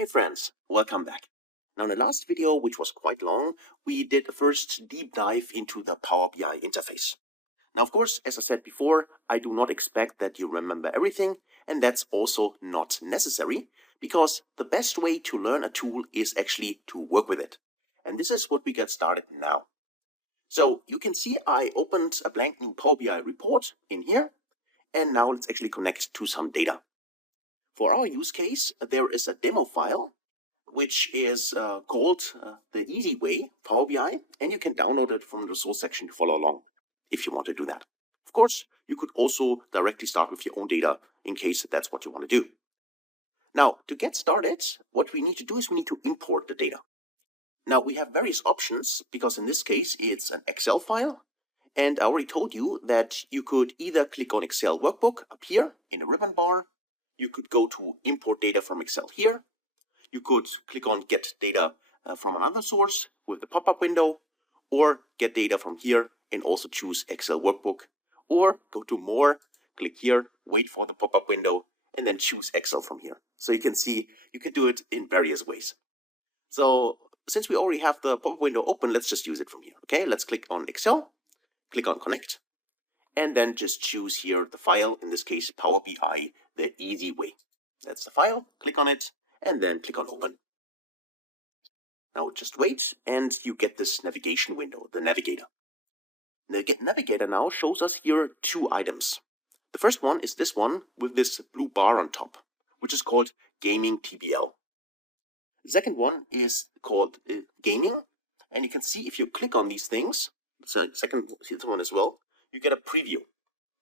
Hey friends, welcome back. Now in the last video, which was quite long, we did a first deep dive into the Power BI interface. Now of course, as I said before, I do not expect that you remember everything, and that's also not necessary, because the best way to learn a tool is actually to work with it. And this is what we get started now. So you can see I opened a blank new Power BI report in here, and now let's actually connect to some data. For our use case, there is a demo file which is called the Easy Way Power BI, and you can download it from the resource section to follow along if you want to do that. Of course, you could also directly start with your own data in case that's what you want to do. Now, to get started, what we need to do is we need to import the data. Now, we have various options because in this case, it's an Excel file. And I already told you that you could either click on Excel Workbook up here in the ribbon bar. You could go to Import Data from Excel here. You could click on Get Data from another source with the pop-up window, or Get Data from here and also choose Excel Workbook, or go to More, click here, wait for the pop-up window, and then choose Excel from here. So you can see you can do it in various ways. So since we already have the pop-up window open, let's just use it from here. Okay, let's click on Excel, click on Connect, and then just choose here the file, in this case Power BI, the Easy Way. That's the file, click on it, and then click on Open. Now just wait, and you get this navigation window, the Navigator. The Navigator now shows us here two items. The first one is this one with this blue bar on top, which is called Gaming TBL. The second one is called Gaming, and you can see if you click on these things, so second one as well, you get a preview,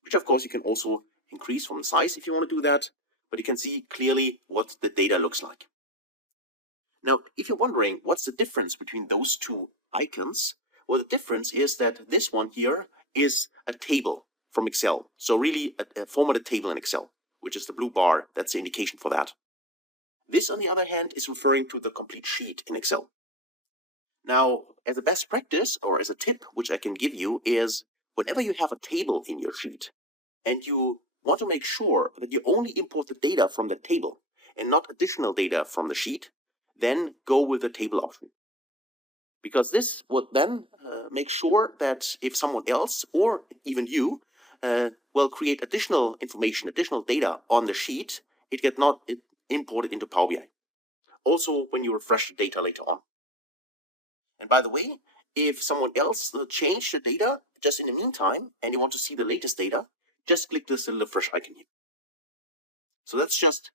which of course you can also increase from the size if you want to do that, but you can see clearly what the data looks like. Now, if you're wondering what's the difference between those two icons, well, the difference is that this one here is a table from Excel. So really a formatted table in Excel, which is the blue bar. That's the indication for that. This, on the other hand, is referring to the complete sheet in Excel. Now, as a best practice or as a tip, which I can give you, is whenever you have a table in your sheet and you want to make sure that you only import the data from the table and not additional data from the sheet, then go with the table option. Because this would then make sure that if someone else or even you will create additional information, additional data on the sheet, it gets not imported into Power BI. Also, when you refresh the data later on. And by the way, if someone else changed the data just in the meantime and you want to see the latest data, just click this little refresh icon here. So that's just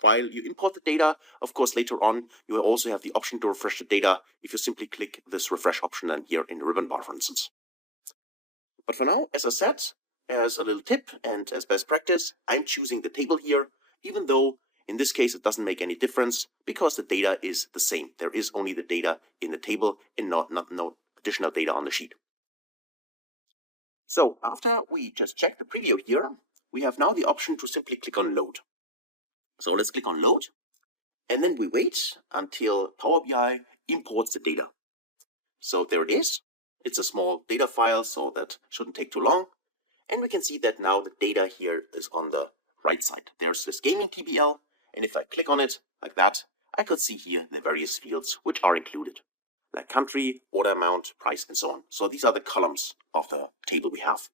while you import the data. Of course, later on, you will also have the option to refresh the data if you simply click this refresh option then here in the ribbon bar, for instance. But for now, as I said, as a little tip and as best practice, I'm choosing the table here, even though in this case it doesn't make any difference because the data is the same. There is only the data in the table and no additional data on the sheet. So after we just check the preview here, we have now the option to simply click on Load. So let's click on Load, and then we wait until Power BI imports the data. So there it is. It's a small data file, so that shouldn't take too long. And we can see that now the data here is on the right side. There's this Gaming TBL, and if I click on it like that, I could see here the various fields which are included, like country, order amount, price, and so on. So these are the columns of the table we have.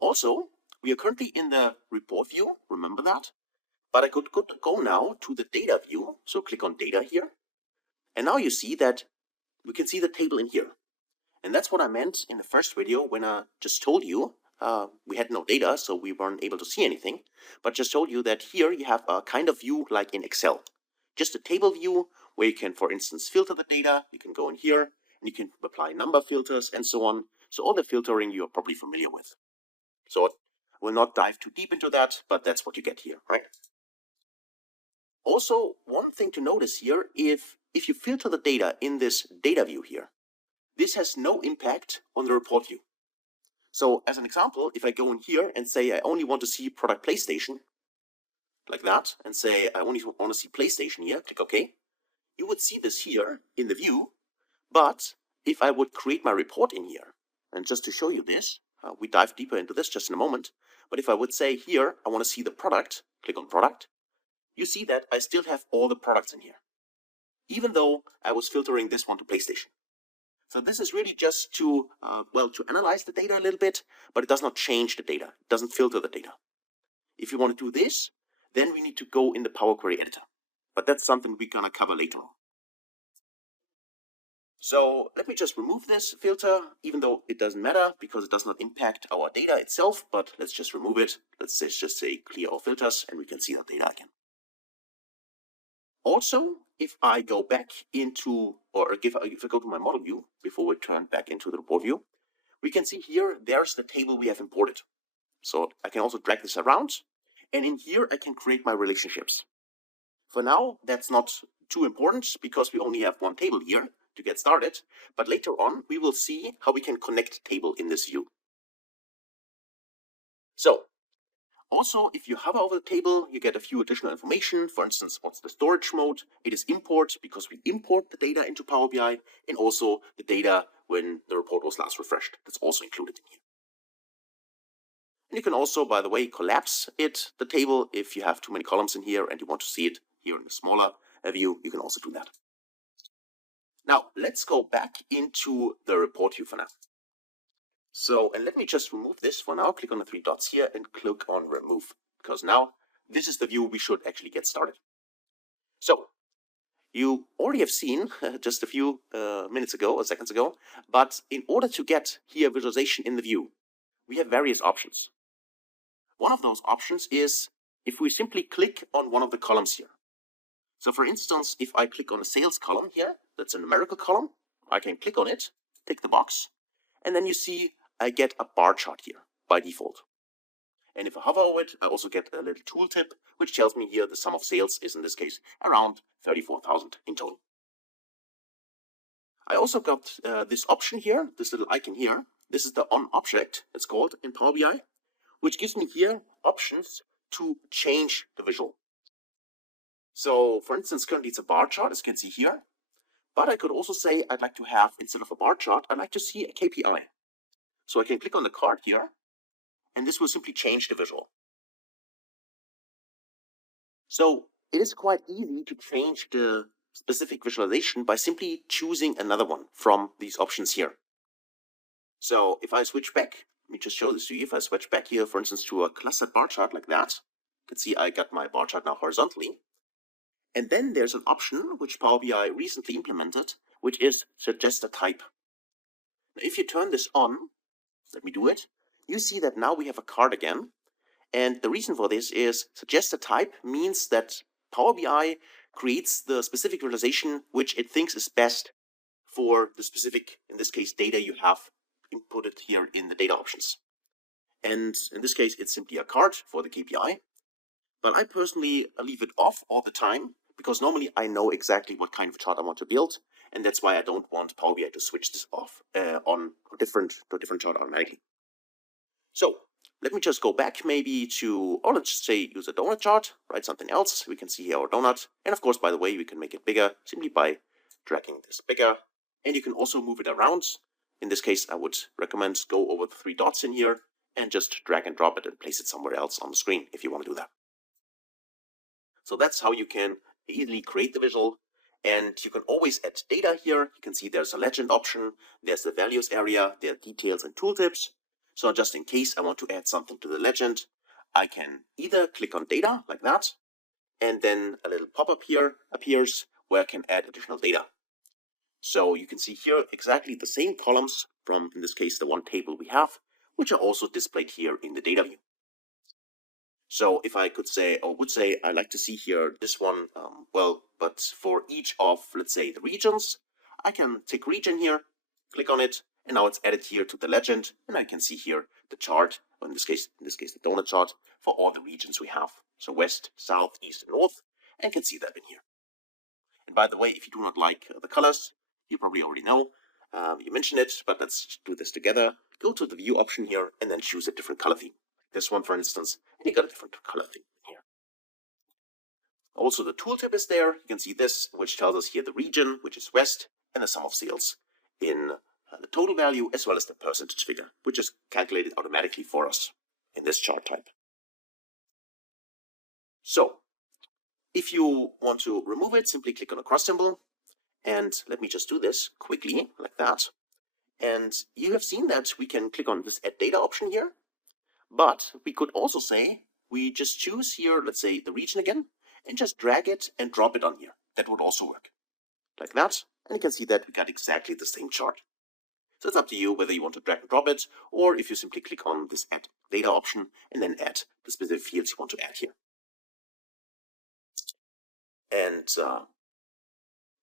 Also, we are currently in the report view, remember that? But I could go now to the data view. So click on data here. And now you see that we can see the table in here. And that's what I meant in the first video when I just told you we had no data, so we weren't able to see anything. But just told you that here you have a kind of view like in Excel. Just a table view where you can, for instance, filter the data. You can go in here and you can apply number filters and so on. So all the filtering you're probably familiar with. So I will not dive too deep into that, but that's what you get here, right? Also, one thing to notice here, if you filter the data in this data view here, this has no impact on the report view. So as an example, if I go in here and say I only want to see product PlayStation, like that, and say I only want to see PlayStation here, click OK, you would see this here in the view. But if I would create my report in here, and just to show you this, we dive deeper into this just in a moment, but if I would say here, I want to see the product, click on product, you see that I still have all the products in here, even though I was filtering this one to PlayStation. So this is really just to, to analyze the data a little bit, but it does not change the data. It doesn't filter the data. If you want to do this, then we need to go in the Power Query editor. But that's something we're gonna cover later on. So let me just remove this filter, even though it doesn't matter because it does not impact our data itself, but let's just remove it. Let's just say clear all filters and we can see the data again. Also, if I go back into, if I go to my model view before we turn back into the report view, we can see here, there's the table we have imported. So I can also drag this around, and in here I can create my relationships. For now, that's not too important because we only have one table here to get started, but later on we will see how we can connect table in this view. So also, if you hover over the table, you get a few additional information. For instance, what's the storage mode? It is import because we import the data into Power BI, and also the data when the report was last refreshed. That's also included in here. And you can also, by the way, collapse the table, if you have too many columns in here and you want to see it here in a smaller view, you can also do that. Now, let's go back into the report view for now. So, and let me just remove this for now. Click on the three dots here and click on remove, because now this is the view we should actually get started. So, you already have seen just a few minutes ago or seconds ago, but in order to get here visualization in the view, we have various options. One of those options is if we simply click on one of the columns here. So for instance, if I click on a sales column here, that's a numerical column, I can click on it, tick the box, and then you see I get a bar chart here by default. And if I hover over it, I also get a little tooltip, which tells me here the sum of sales is in this case around 34,000 in total. I also got this option here, this little icon here. This is the on object, it's called in Power BI, which gives me here options to change the visual. So for instance, currently it's a bar chart, as you can see here, but I could also say I'd like to have, instead of a bar chart, I'd like to see a KPI. So I can click on the card here, and this will simply change the visual. So it is quite easy to change the specific visualization by simply choosing another one from these options here. So if I switch back, let me just show this to you. If I switch back here, for instance, to a clustered bar chart like that, you can see I got my bar chart now horizontally. And then there's an option which Power BI recently implemented, which is suggest a type. Now, if you turn this on, let me do it, you see that now we have a card again. And the reason for this is suggest a type means that Power BI creates the specific visualization which it thinks is best for the specific, in this case, data you have inputted here in the data options. And in this case, it's simply a card for the KPI. But I personally leave it off all the time because normally I know exactly what kind of chart I want to build. And that's why I don't want Power BI to switch this off on to a different chart automatically. So let me just go back maybe to, or let's just say use a donut chart, write something else. We can see here our donut. And of course, by the way, we can make it bigger simply by dragging this bigger. And you can also move it around. In this case, I would recommend go over the three dots in here and just drag and drop it and place it somewhere else on the screen if you want to do that. So that's how you can easily create the visual. And you can always add data here. You can see there's a legend option. There's the values area. There are details and tooltips. So just in case I want to add something to the legend, I can either click on data like that, and then a little pop-up here appears where I can add additional data. So you can see here exactly the same columns from, in this case, the one table we have, which are also displayed here in the data view. So if I could say, or would say, I like to see here this one, but for each of, let's say, the regions, I can tick region here, click on it, and now it's added here to the legend, and I can see here the chart, or in this case, the donut chart for all the regions we have. So west, south, east, and north, and can see that in here. And by the way, if you do not like the colors, you probably already know, you mentioned it, but let's do this together. Go to the view option here, and then choose a different color theme. This one, for instance, and you got a different color theme here. Also, the tooltip is there. You can see this, which tells us here the region, which is west, and the sum of sales in the total value, as well as the percentage figure, which is calculated automatically for us in this chart type. So If you want to remove it, simply click on a cross symbol. And let me just do this quickly, like that. And you have seen that we can click on this Add Data option here. But we could also say, we just choose here, let's say the region again, and just drag it and drop it on here. That would also work. Like that. And you can see that we got exactly the same chart. So it's up to you whether you want to drag and drop it, or if you simply click on this Add Data option and then add the specific fields you want to add here. And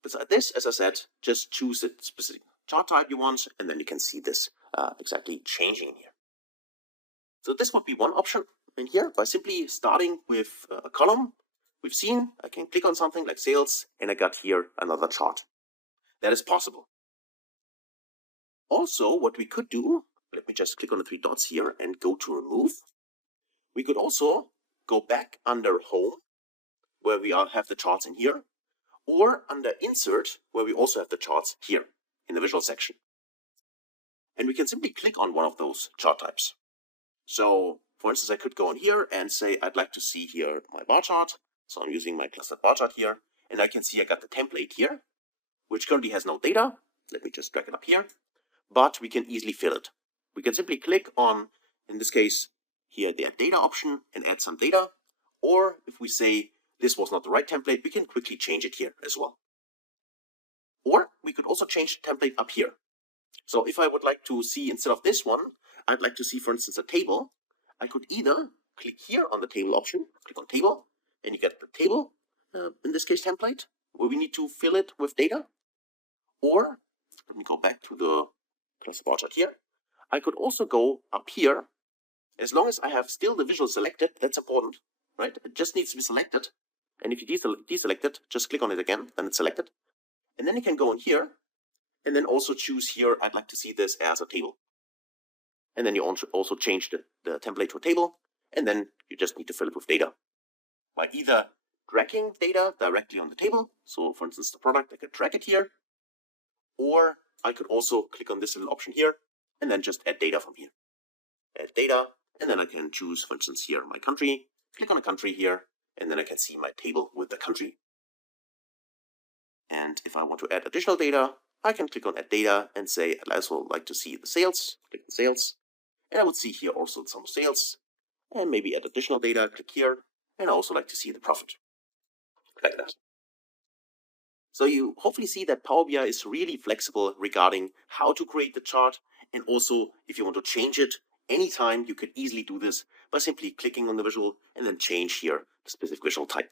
beside this, as I said, just choose the specific chart type you want, and then you can see this exactly changing here. So this would be one option in here by simply starting with a column. We've seen I can click on something like sales, and I got here another chart. That is possible. Also, what we could do, let me just click on the three dots here and go to remove. We could also go back under home, where we have the charts in here, or under insert, where we also have the charts here in the visual section. And we can simply click on one of those chart types. So for instance, I could go in here and say, I'd like to see here my bar chart. So I'm using my clustered bar chart here, and I can see I got the template here, which currently has no data. Let me just drag it up here, but we can easily fill it. We can simply click on, in this case, here the Add Data option and add some data. Or if we say this was not the right template, we can quickly change it here as well. Or we could also change the template up here. So if I would like to see, instead of this one, I'd like to see, for instance, a table. I could either click here on the table option, click on table, and you get the table, in this case template, where we need to fill it with data. Or, let me go back to the cluster bar chart here. I could also go up here, as long as I have still the visual selected. That's important, right? It just needs to be selected. And if you deselect it, just click on it again, then it's selected. And then you can go in here, and then also choose here, I'd like to see this as a table. And then you also change the template to a table, and then you just need to fill it with data. By either dragging data directly on the table, so for instance the product, I could drag it here, or I could also click on this little option here, and then just add data from here. Add data, and then I can choose, for instance here, my country, click on a country here, and then I can see my table with the country. And if I want to add additional data, I can click on Add Data and say I'd also like to see the sales, click on Sales, and I would see here also some sales, and maybe add additional data, click here, and I also like to see the profit, like that. So you hopefully see that Power BI is really flexible regarding how to create the chart, and also if you want to change it anytime, you could easily do this by simply clicking on the visual and then change here the specific visual type.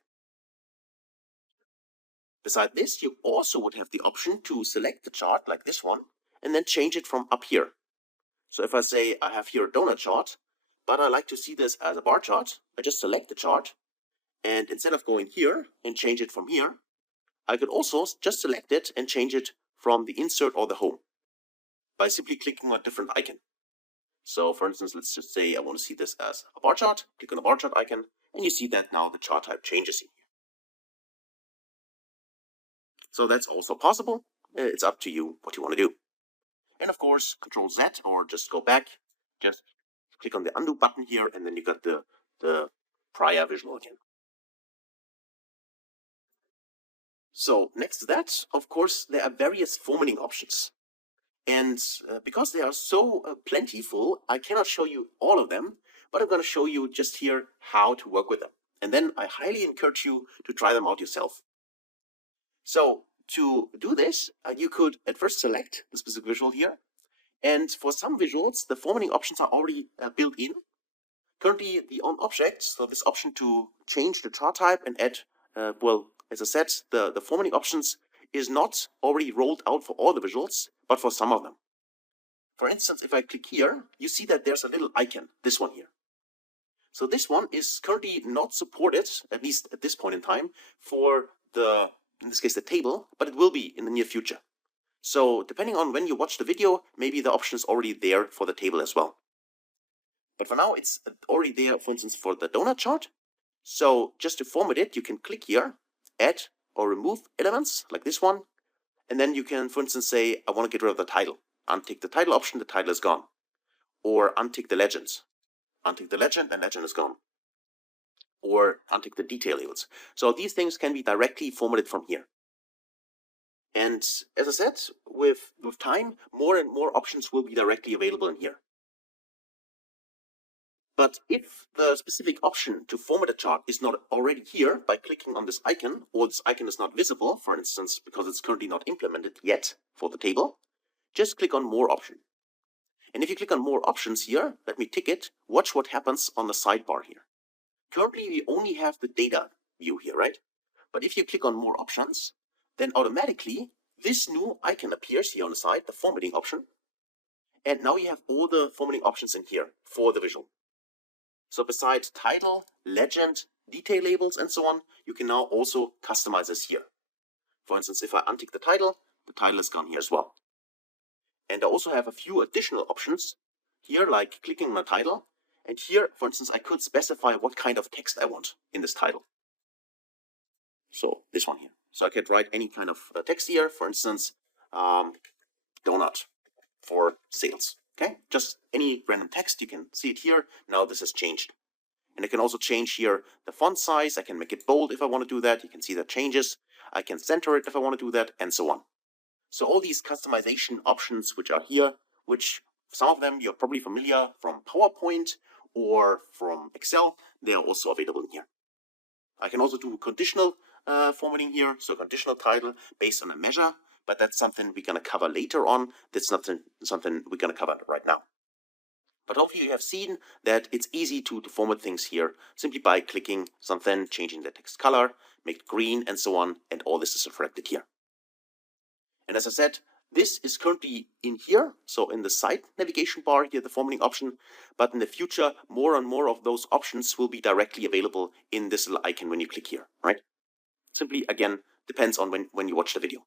Beside this, you also would have the option to select the chart like this one and then change it from up here. So if I say I have here a donut chart, but I like to see this as a bar chart, I just select the chart, and instead of going here and change it from here, I could also just select it and change it from the insert or the home by simply clicking on a different icon. So for instance, let's just say I want to see this as a bar chart, click on the bar chart icon, and you see that now the chart type changes in here. So that's also possible. It's up to you what you want to do. And of course, Control Z or just go back, just click on the undo button here, and then you got the prior visual again. So next to that, of course, there are various formatting options. And because they are so plentiful, I cannot show you all of them, but I'm going to show you just here how to work with them. And then I highly encourage you to try them out yourself. So to do this, you could at first select the specific visual here. And for some visuals, the formatting options are already built in. Currently, the on object, so this option to change the chart type and add, well, as I said, the formatting options is not already rolled out for all the visuals, but for some of them. For instance, if I click here, you see that there's a little icon, this one here. So this one is currently not supported, at least at this point in time, for the, in this case, the table, but it will be in the near future. So depending on when you watch the video, maybe the option is already there for the table as well. But for now, it's already there, for instance, for the donut chart. So just to format it, you can click here, add or remove elements like this one. And then you can, for instance, say, I want to get rid of the title. Untick the title option, the title is gone. Or untick the legends. Untick the legend, and legend is gone. or untick the detail labels. So these things can be directly formatted from here. And as I said, with time, more and more options will be directly available in here. But if the specific option to format a chart is not already here by clicking on this icon, or this icon is not visible, for instance, because it's currently not implemented yet for the table, just click on More Option. And if you click on More Options here, let me tick it, watch what happens on the sidebar here. Currently, we only have the data view here, right? But if you click on More Options, then automatically this new icon appears here on the side, the formatting option. And now you have all the formatting options in here for the visual. So besides title, legend, detail labels, and so on, you can now also customize this here. For instance, if I untick the title is gone here as well. And I also have a few additional options here, like clicking on the title. And here, for instance, I could specify what kind of text I want in this title. So this one here. So I could write any kind of text here, for instance, donut for sales. Okay, just any random text, you can see it here. Now this has changed. And I can also change here the font size. I can make it bold if I want to do that. You can see that changes. I can center it if I want to do that, and so on. So all these customization options which are here, which some of them you're probably familiar from PowerPoint or from Excel, they are also available in here. I can also do conditional formatting here, so conditional title based on a measure, but that's something we're going to cover later on. That's not something we're going to cover right now. But hopefully you have seen that it's easy to format things here simply by clicking something, changing the text color, make it green, and so on, and all this is reflected here. And as I said, this is currently in here, so in the side navigation bar here, the formatting option, but in the future, more and more of those options will be directly available in this little icon when you click here, right? Simply, again, depends on when you watch the video.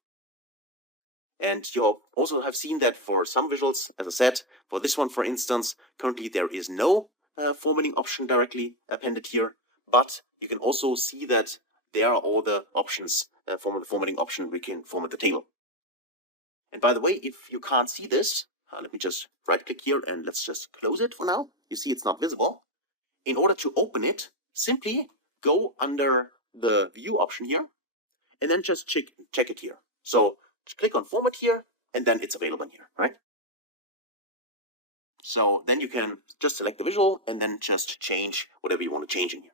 And you also have seen that for some visuals, as I said, for this one, for instance, currently there is no formatting option directly appended here, but you can also see that there are all the options for the formatting option. We can format the table. And by the way, if you can't see this, let me just right click here and let's just close it for now. You see it's not visible. In order to open it, simply go under the view option here and then just check it here. So click on format here and then it's available here, right? So then you can just select the visual and then just change whatever you want to change in here.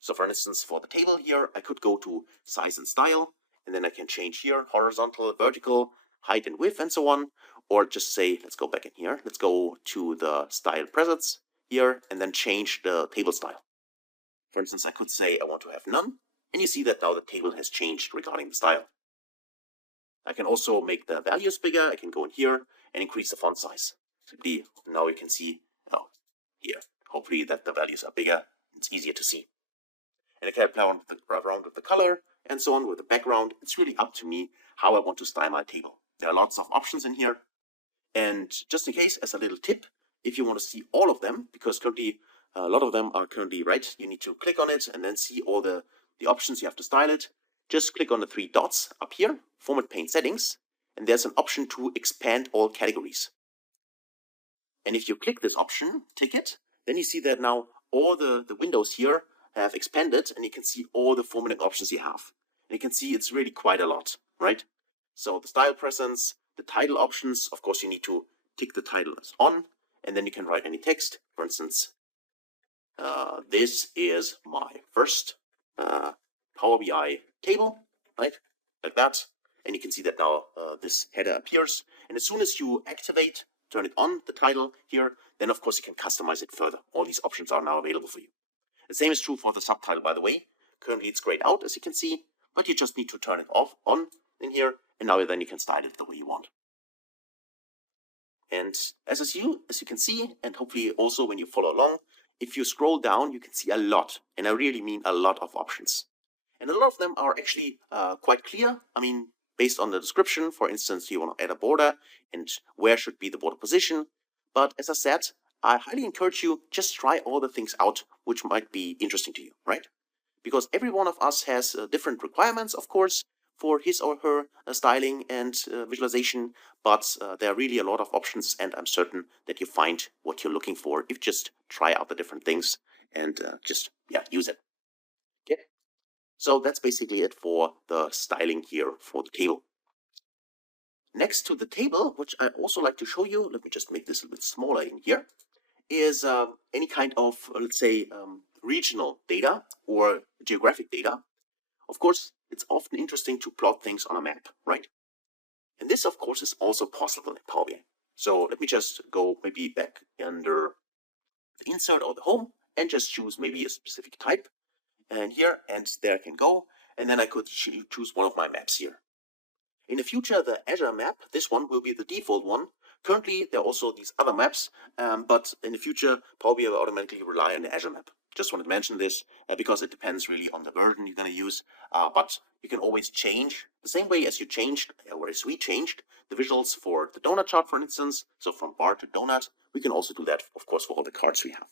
So for instance, for the table here, I could go to size and style, and then I can change here horizontal, vertical, height and width, and so on. Or just say, let's go back in here. Let's go to the style presets here and then change the table style. For instance, I could say I want to have none, and you see that now the table has changed regarding the style. I can also make the values bigger. I can go in here and increase the font size. Simply now you can see here. Hopefully that the values are bigger. It's easier to see. And I can play around with the color and so on with the background. It's really up to me how I want to style my table. There are lots of options in here. And just in case, as a little tip, if you want to see all of them, because currently a lot of them are currently right, you need to click on it and then see all the options you have to style it. Just click on the three dots up here, Format Pane Settings, and there's an option to expand all categories. And if you click this option, tick it, then you see that now all the windows here have expanded and you can see all the formatting options you have. And you can see it's really quite a lot, right? So the style presence, the title options, of course you need to tick the title as on, and then you can write any text. For instance, this is my first Power BI table, right? Like that. And you can see that now this header appears. And as soon as you activate, turn it on, the title here, then of course you can customize it further. All these options are now available for you. The same is true for the subtitle, by the way. Currently it's grayed out, as you can see, but you just need to turn it on in here, and now then you can style it the way you want. And as you can see, and hopefully also when you follow along, if you scroll down, you can see a lot, and I really mean a lot of options. And a lot of them are actually quite clear. I mean, based on the description, for instance, you want to add a border and where should be the border position. But as I said, I highly encourage you, just try all the things out which might be interesting to you, right? Because every one of us has different requirements, of course, for his or her styling and visualization, but there are really a lot of options, and I'm certain that you find what you're looking for if you just try out the different things and just use it. So that's basically it for the styling here for the table. Next to the table, which I also like to show you, let me just make this a little bit smaller in here, is any kind of, let's say, regional data or geographic data. Of course, it's often interesting to plot things on a map, right? And this, of course, is also possible in Power BI. So let me just go maybe back under the insert or the home and just choose maybe a specific type. And here, and there I can go. And then I could choose one of my maps here. In the future, the Azure map, this one will be the default one. Currently, there are also these other maps, but in the future, Power BI will automatically rely on the Azure map. Just wanted to mention this because it depends really on the version you're going to use, but you can always change the same way as you changed, or as we changed, the visuals for the donut chart, for instance. So from bar to donut, we can also do that, of course, for all the cards we have.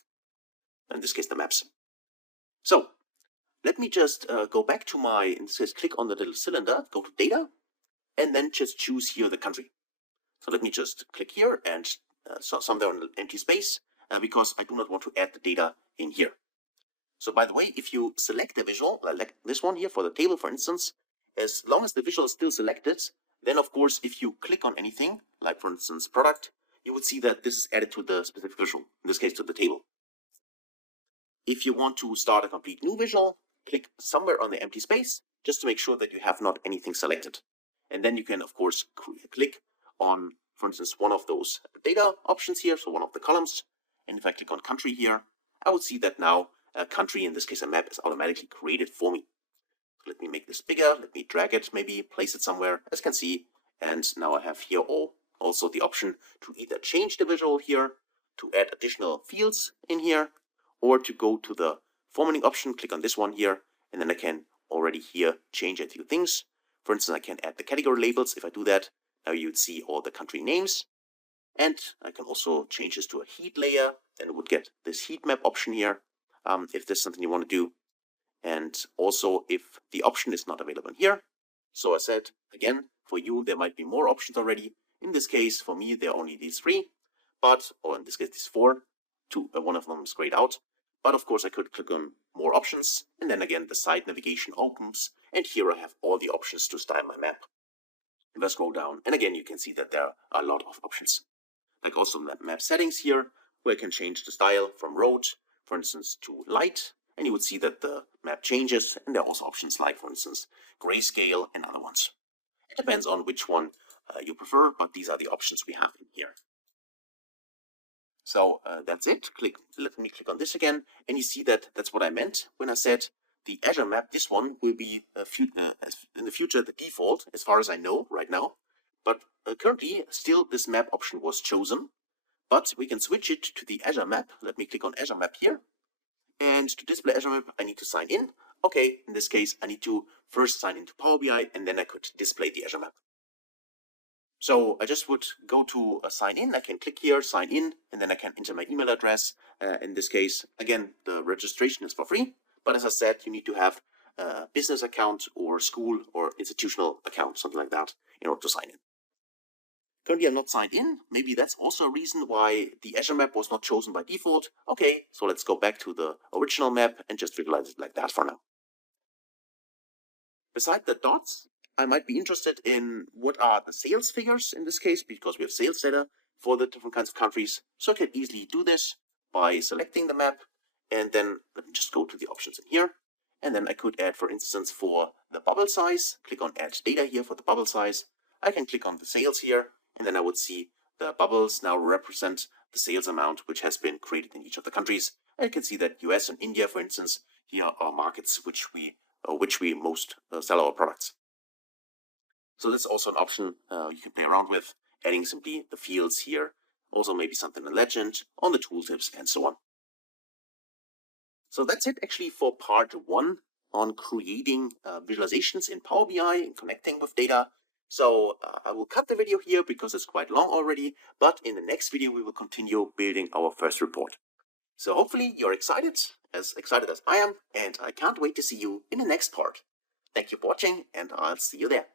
In this case, the maps. So let me just go back to my, in this case, click on the little cylinder, go to data, and then just choose here the country. So let me just click here and so somewhere on the empty space because I do not want to add the data in here. So by the way, if you select a visual, like this one here for the table, for instance, as long as the visual is still selected, then of course, if you click on anything, like for instance, product, you would see that this is added to the specific visual, in this case to the table. If you want to start a complete new visual, click somewhere on the empty space, just to make sure that you have not anything selected. And then you can, of course, click on, for instance, one of those data options here, so one of the columns. And if I click on country here, I would see that now a country, in this case a map, is automatically created for me. So let me make this bigger, let me drag it, maybe place it somewhere, as you can see. And now I have here also the option to either change the visual here, to add additional fields in here, or to go to the formatting option, click on this one here, and then I can already here change a few things. For instance, I can add the category labels. If I do that, now you'd see all the country names. And I can also change this to a heat layer, and it would get this heat map option here, if this is something you want to do. And also if the option is not available here. So I said, again, for you, there might be more options already. In this case, for me, there are only these three, or in this case, these four. One of them is grayed out. But of course, I could click on more options, and then again, the side navigation opens, and here I have all the options to style my map. If I scroll down, and again, you can see that there are a lot of options. Like also map settings here, where I can change the style from road, for instance, to light, and you would see that the map changes, and there are also options like, for instance, grayscale and other ones. It depends on which one you prefer, but these are the options we have in here. So that's it. Let me click on this again, and you see that that's what I meant when I said the Azure map. This one will be in the future the default, as far as I know right now. But currently, still this map option was chosen. But we can switch it to the Azure map. Let me click on Azure map here. And to display Azure map, I need to sign in. Okay, in this case, I need to first sign into Power BI, and then I could display the Azure map. So I just would go to sign in. I can click here, sign in, and then I can enter my email address. In this case, again, the registration is for free. But as I said, you need to have a business account or school or institutional account, something like that, in order to sign in. Currently, I'm not signed in. Maybe that's also a reason why the Azure map was not chosen by default. Okay, so let's go back to the original map and just visualize it like that for now. Beside the dots, I might be interested in what are the sales figures in this case, because we have sales data for the different kinds of countries. So I can easily do this by selecting the map, and then let me just go to the options in here. And then I could add, for instance, for the bubble size, click on add data here for the bubble size. I can click on the sales here, and then I would see the bubbles now represent the sales amount which has been created in each of the countries. And you can see that US and India, for instance, here are markets which we most sell our products. So that's also an option you can play around with, adding simply the fields here, also maybe something in legend, on the tooltips, and so on. So that's it actually for part 1 on creating visualizations in Power BI and connecting with data. So I will cut the video here because it's quite long already, but in the next video we will continue building our first report. So hopefully you're excited as I am, and I can't wait to see you in the next part. Thank you for watching, and I'll see you there.